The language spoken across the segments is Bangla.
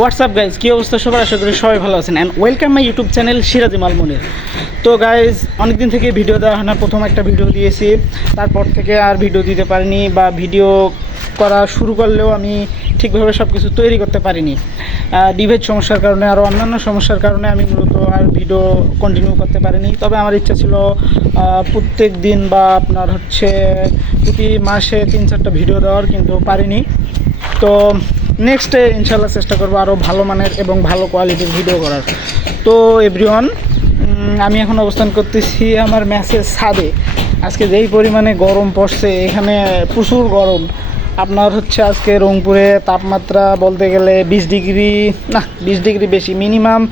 হোয়াটসঅ্যাপ গাইজ, কী অবস্থা সবার? আশা করি সবাই ভালো আছেন and welcome my YouTube channel সিরাজি মালমুনির। তো গাইজ, অনেকদিন থেকে ভিডিও দেওয়া হয় না। প্রথম একটা ভিডিও দিয়েছি, তারপর থেকে আর ভিডিও দিতে পারিনি, বা ভিডিও করা শুরু করলেও আমি ঠিকভাবে সব কিছু তৈরি করতে পারিনি। ডিভাইস সমস্যার কারণে, আরও অন্যান্য সমস্যার কারণে আমি মূলত আর ভিডিও কন্টিনিউ করতে পারিনি। তবে আমার ইচ্ছা ছিল প্রত্যেক দিন বা আপনার হচ্ছে প্রতি মাসে 3-4টা ভিডিও দেওয়ার, কিন্তু পারিনি। তো নেক্সটে ইনশাল্লাহ চেষ্টা করবো আরও ভালো মানের এবং ভালো কোয়ালিটির ভিডিও করার। তো এভরিওয়ান, আমি এখন অবস্থান করতেছি আমার ম্যাচের ছাদে। আজকে যেই পরিমাণে গরম পড়ছে, এখানে প্রচুর গরম। আপনার হচ্ছে আজকে রংপুরে তাপমাত্রা বলতে গেলে 20 ডিগ্রি, না 20 ডিগ্রি বেশি, মিনিমাম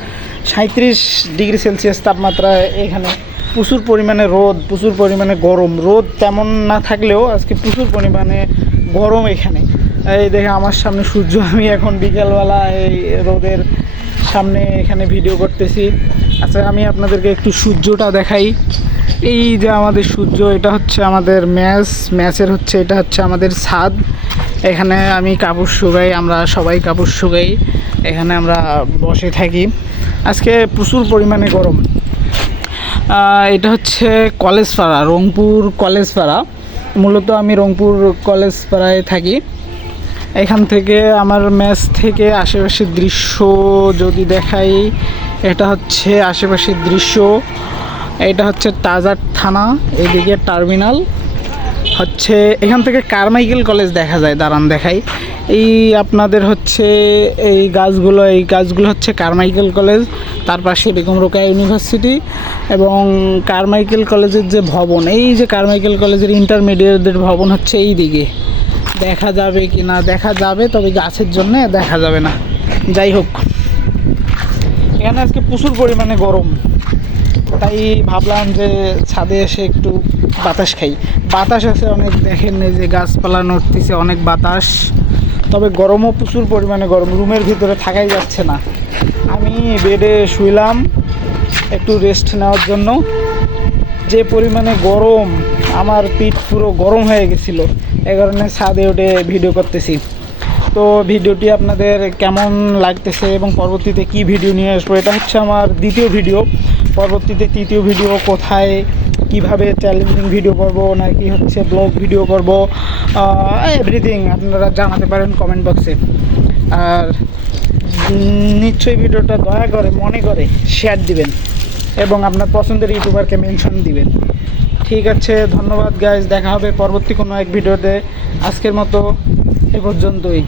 37 ডিগ্রি সেলসিয়াস তাপমাত্রা এখানে। প্রচুর পরিমাণে রোদ, প্রচুর পরিমাণে গরম। রোদ তেমন না থাকলেও আজকে প্রচুর পরিমাণে গরম এখানে। এই দেখে আমার সামনে সূর্য, আমি এখন বিকেলবেলা এই রোদের সামনে এখানে ভিডিও করতেছি। আচ্ছা, আমি আপনাদেরকে একটু সূর্যটা দেখাই। এই যে আমাদের সূর্য, এটা হচ্ছে আমাদের ম্যাচের হচ্ছে, এটা হচ্ছে আমাদের ছাদ। এখানে আমি কাপড় শুকাই, আমরা সবাই কাপড় শুকাই, এখানে আমরা বসে থাকি। আজকে প্রচুর পরিমাণে গরম। এটা হচ্ছে কলেজপাড়া, রংপুর কলেজপাড়া। মূলত আমি রংপুর কলেজপাড়ায় থাকি। এখান থেকে আমার ম্যাচ থেকে আশেপাশের দৃশ্য যদি দেখাই, এটা হচ্ছে আশেপাশের দৃশ্য। এটা হচ্ছে তাজার থানা, এদিকে টার্মিনাল হচ্ছে। এখান থেকে কারমাইকেল কলেজ দেখা যায়, দাঁড়ান দেখাই। এই আপনাদের হচ্ছে এই গাছগুলো হচ্ছে কারমাইকেল কলেজ, তার পাশে বেগম রোকেয়া ইউনিভার্সিটি এবং কারমাইকেল কলেজের যে ভবন, এই যে কারমাইকেল কলেজের ইন্টারমিডিয়েটদের ভবন হচ্ছে এই দিকে। দেখা যাবে কি না, দেখা যাবে, তবে গাছের জন্য দেখা যাবে না। যাই হোক, এখানে আজকে প্রচুর পরিমাণে গরম, তাই ভাবলাম যে ছাদে এসে একটু বাতাস খাই। বাতাস আছে অনেক, দেখেন এই যে গাছপালা নড়তেছে, অনেক বাতাস। তবে গরমও প্রচুর পরিমাণে গরম, রুমের ভিতরে থাকাই যাচ্ছে না। আমি বেডে শুইলাম একটু রেস্ট নেওয়ার জন্য। যে পরিমাণে গরম, আমার পিঠ পুরো গরম হয়ে গেছিলো, এই কারণে ছাদে উঠে ভিডিও করতেছি। তো ভিডিওটি আপনাদের কেমন লাগতেছে এবং পরবর্তীতে কি ভিডিও নিয়ে আসবো, এটা হচ্ছে আমার দ্বিতীয় ভিডিও। পরবর্তীতে তৃতীয় ভিডিও কোথায়, কিভাবে চ্যালেঞ্জিং ভিডিও করব নাকি হচ্ছে ব্লগ ভিডিও করব, এভরিথিং আপনারা জানাতে পারেন কমেন্ট বক্সে। আর নিশ্চয়ই ভিডিওটা দয়া করে মনে করে শেয়ার দিবেন এবং আপনার পছন্দের ইউটিউবারকে মেনশন দিবেন। ঠিক আছে, ধন্যবাদ গাইজ, দেখা হবে পরবর্তী কোনো এক ভিডিওতে। আজকের মতো এ পর্যন্তই।